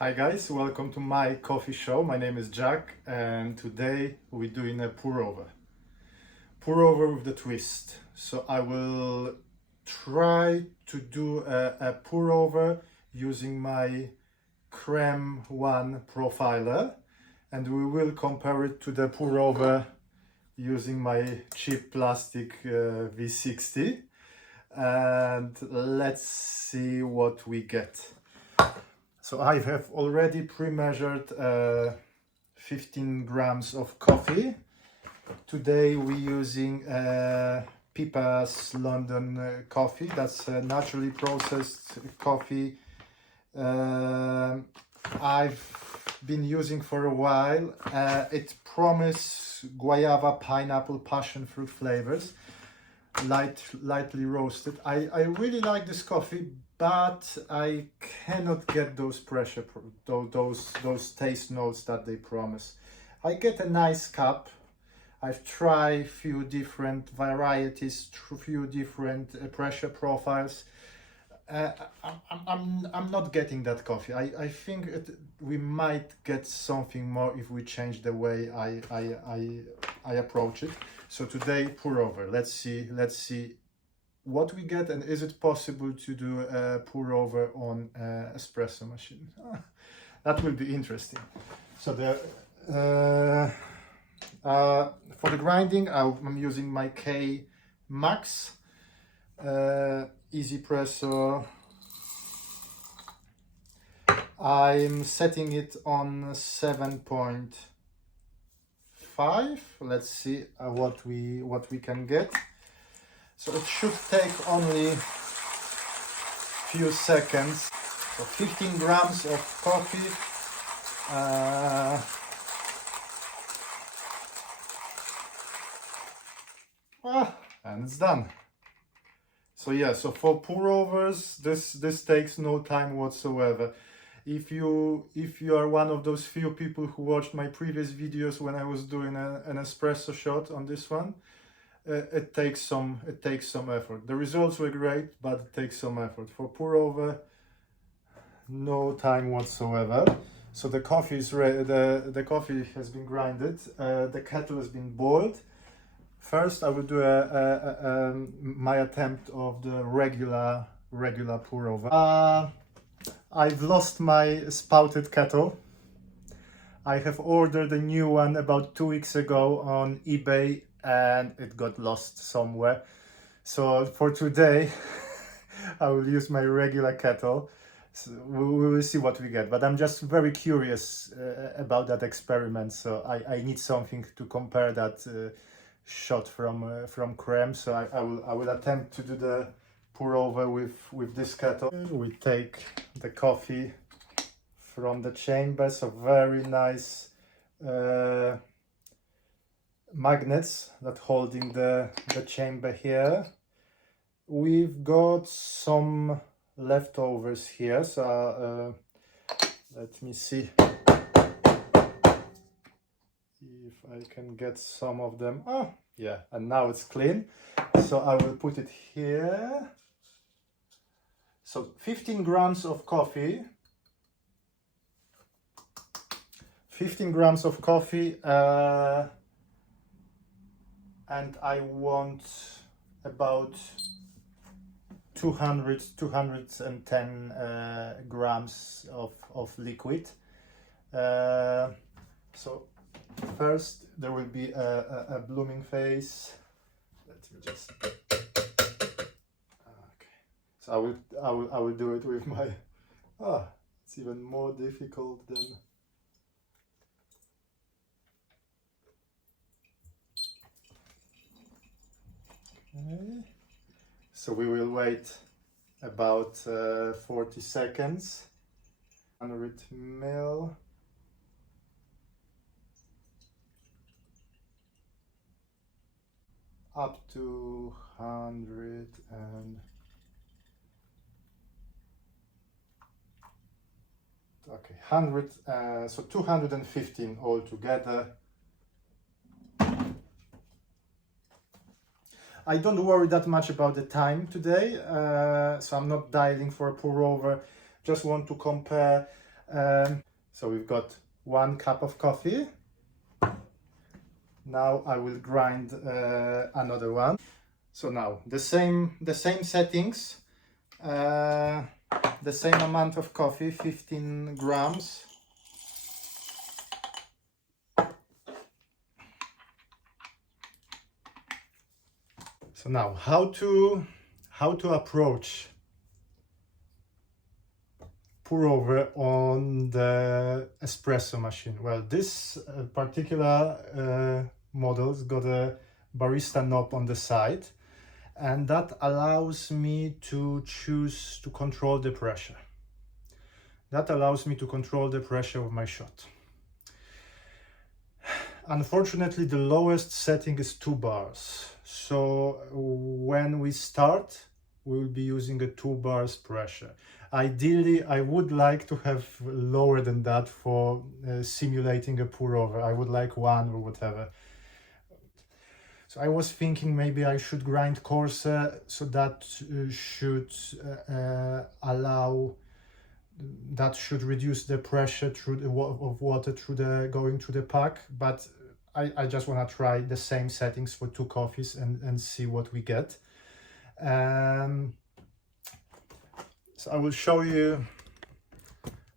Hi guys, welcome to my coffee show. My name is Jack and today we're doing a pour over. Pour over with the twist. So I will try to do a pour over using my Crem One profiler, and we will compare it to the pour over using my cheap plastic V60, and let's see what we get. So I have already pre-measured 15 grams of coffee. Today we're using Pippa's London coffee. That's naturally processed coffee I've been using for a while. It promises guava, pineapple, passion fruit flavors, lightly roasted. I really like this coffee, but I cannot get those those taste notes that they promise. I get a nice cup. I've tried few different varieties, few different pressure profiles. I'm not getting that coffee. I think we might get something more if we change the way I approach it. So today, pour over. Let's see what we get, and is it possible to do a pour over on espresso machine? That will be interesting. So for the grinding, I'm using my K Max Easy Presso. I'm setting it on 7.5. Let's see what we can get. So it should take only few seconds. So 15 grams of coffee. And it's done. So yeah, so for pour overs, this takes no time whatsoever. If you are one of those few people who watched my previous videos when I was doing an espresso shot on this one, it takes some effort. The results were great, but it takes some effort. For pour over, no time whatsoever. So the coffee is ready. The coffee has been grinded. The kettle has been boiled. First, I will do my attempt of the regular pour over. I've lost my spouted kettle. I have ordered a new one about 2 weeks ago on eBay, and it got lost somewhere. So for today, I will use my regular kettle. So we will see what we get. But I'm just very curious about that experiment. So I need something to compare that shot from Crem. So I will attempt to do the pour over with this kettle. We take the coffee from the chamber. So very nice magnets that holding the chamber here. We've got some leftovers here, so let me see if I can get some of them. Oh yeah, and now it's clean, so I will put it here. So 15 grams of coffee, 15 grams of coffee, and I want about 210 grams of liquid. So first there will be a blooming phase. Let me just. Okay. So I will do it with my. It's even more difficult than. Okay. So we will wait about 40 seconds. 100 ml. Up to 100 and okay, 100. So 215 altogether. I don't worry that much about the time today, so I'm not dialing for a pour over. Just want to compare. So we've got 1 cup of coffee. Now I will grind another one. So now the same settings, the same amount of coffee, 15 grams. So now how to approach pour over on the espresso machine. Well, this particular model's got a barista knob on the side, and that allows me to choose to control the pressure. That allows me to control the pressure of my shot. Unfortunately, the lowest setting is 2 bars. So when we start, we will be using a 2 bars pressure. Ideally, I would like to have lower than that for simulating a pour over. I would like 1 or whatever. So I was thinking maybe I should grind coarser, so that should that should reduce the pressure through of water going through the pack. But I just want to try the same settings for 2 coffees and see what we get. So I will show you.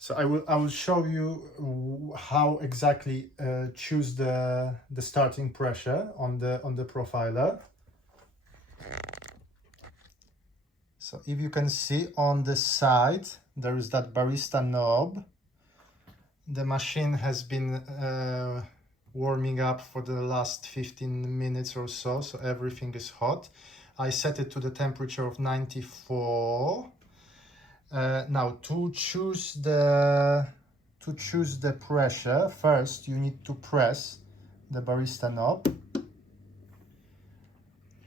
So I will show you how exactly choose the starting pressure on the profiler. So if you can see on the side, there is that barista knob. The machine has been warming up for the last 15 minutes or so, so everything is hot. I set it to the temperature of 94. Now to choose the pressure, first you need to press the barista knob.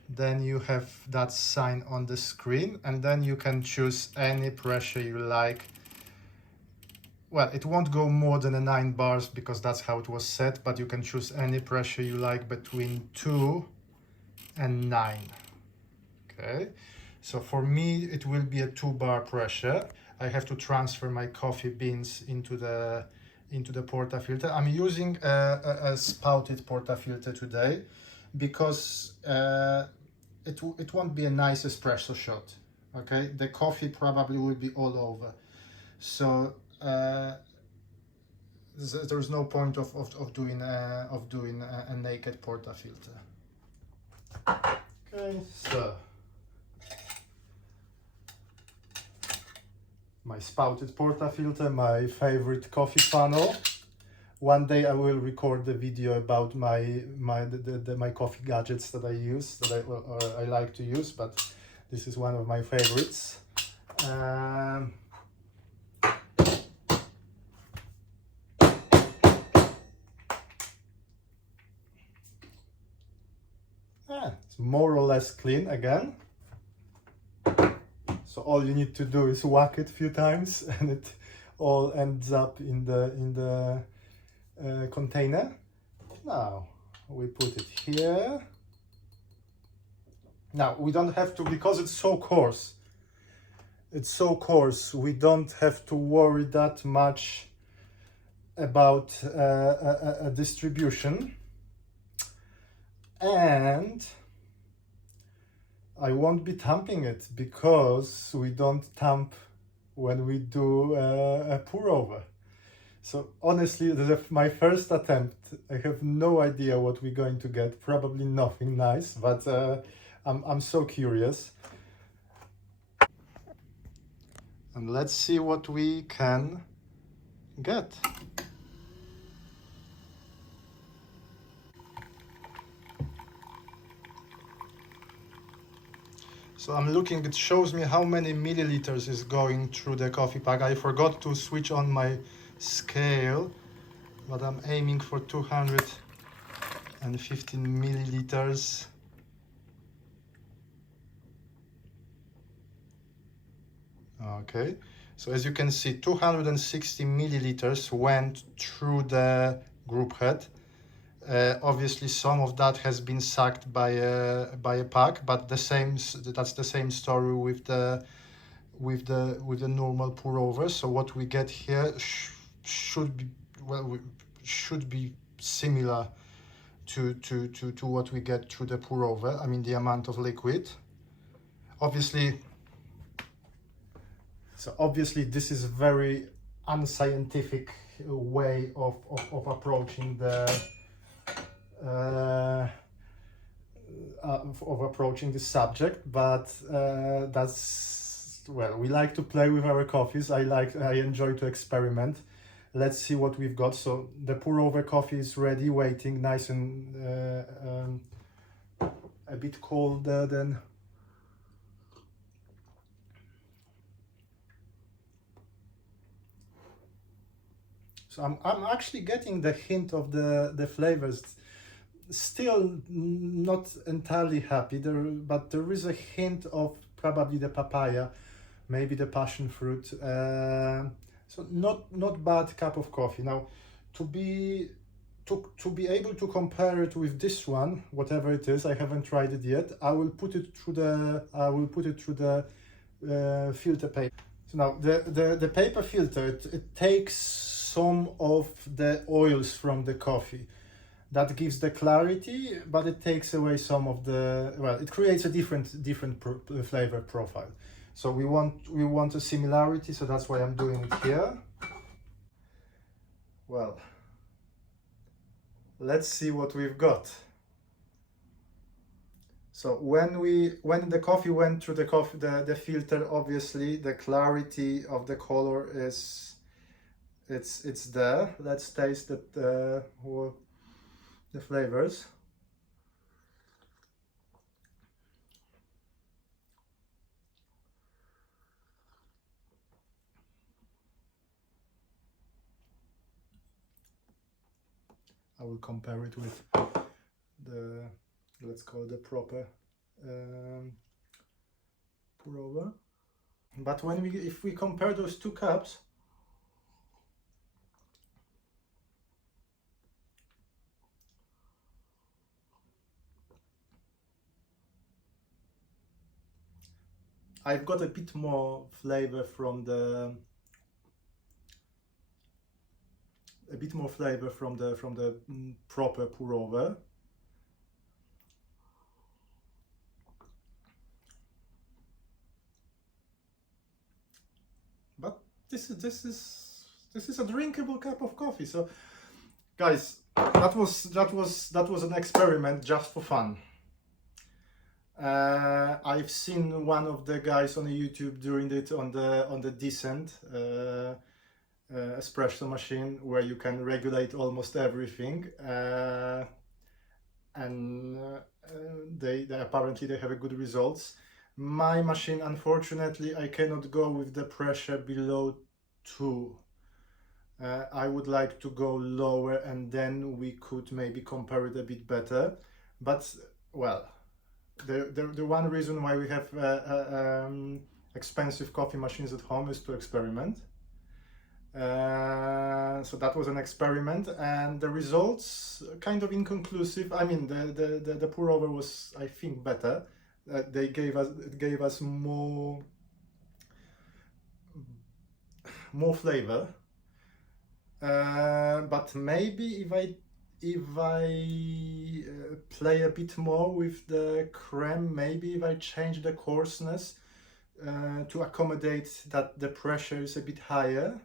Then you have that sign on the screen, and then you can choose any pressure you like. Well, it won't go more than 9 bars because that's how it was set, but you can choose any pressure you like between 2 and 9. Okay, so for me it will be a 2 bar pressure. I have to transfer my coffee beans into the portafilter. I'm using a spouted portafilter today because it won't be a nice espresso shot. Okay, the coffee probably will be all over, so there's no point of doing a naked portafilter. Okay, so my spouted portafilter, my favorite coffee funnel. One day I will record the video about my coffee gadgets that I use, that I like to use, but this is one of my favorites. It's more or less clean again. So all you need to do is whack it a few times, and it all ends up in the container. Now we put it here. Now we don't have to, because it's so coarse. It's so coarse. We don't have to worry that much about a distribution. And I won't be tamping it because we don't tamp when we do a pour over. So honestly, this is my first attempt. I have no idea what we're going to get. Probably nothing nice, but I'm so curious. And let's see what we can get. So I'm looking, it shows me how many milliliters is going through the coffee pack. I forgot to switch on my scale, but I'm aiming for 215 milliliters. Okay, so as you can see, 260 milliliters went through the group head. Obviously some of that has been sucked by a pack, but that's the same story with the with the normal pour over. So what we get here should be, well, should be similar to what we get through the pour over. I mean, the amount of liquid. Obviously this is very unscientific way of approaching the this subject, but that's, well, we like to play with our coffees. I enjoy to experiment. Let's see what we've got. So the pour over coffee is ready, waiting, nice and a bit colder than. So I'm actually getting the hint of the flavors. Still not entirely happy there, but there is a hint of probably the papaya, maybe the passion fruit. So not bad cup of coffee. Now, to be able to compare it with this one, whatever it is, I haven't tried it yet. I will put it through the filter paper. So now the paper filter, it takes some of the oils from the coffee. That gives the clarity, but it takes away some of the, well, it creates a different flavor profile. So we want a similarity, so that's why I'm doing it here. Well, let's see what we've got. So when the coffee went through the filter, obviously the clarity of the color is it's there. Let's taste it, the flavors. I will compare it with the, let's call it the proper pour over. But if we compare those two cups, I've got a bit more flavor from the proper pour over. But this is a drinkable cup of coffee. So guys, that was an experiment just for fun. I've seen one of the guys on YouTube doing it on the Decent espresso machine, where you can regulate almost everything, and they apparently have a good results. My machine, unfortunately, I cannot go with the pressure below 2. I would like to go lower, and then we could maybe compare it a bit better. But well, the one reason why we have expensive coffee machines at home is to experiment. So that was an experiment, and the results kind of inconclusive. I mean, the pour over was, I think, better. It gave us more flavor. But maybe if I play a bit more with the creme, maybe if I change the coarseness to accommodate that the pressure is a bit higher,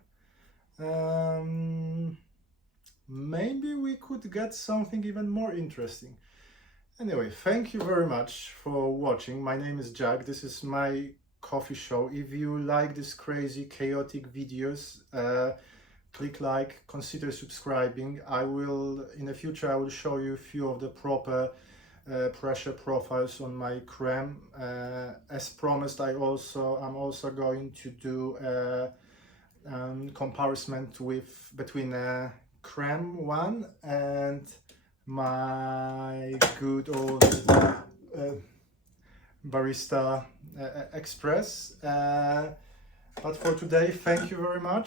maybe we could get something even more interesting. Anyway, thank you very much for watching. My name is Jack. This is my coffee show. If you like these crazy, chaotic videos, click like, consider subscribing. In the future, I will show you a few of the proper pressure profiles on my creme. As promised, I'm also going to do a comparison between Crem One and my good old Barista Express. But for today, thank you very much.